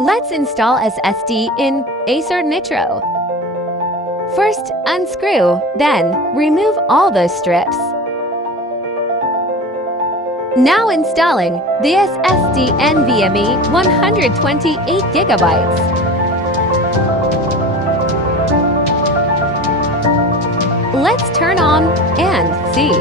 Let's install SSD in Acer Nitro. First, unscrew, then remove all those strips. Now installing the SSD NVMe 128GB. Let's turn on and see.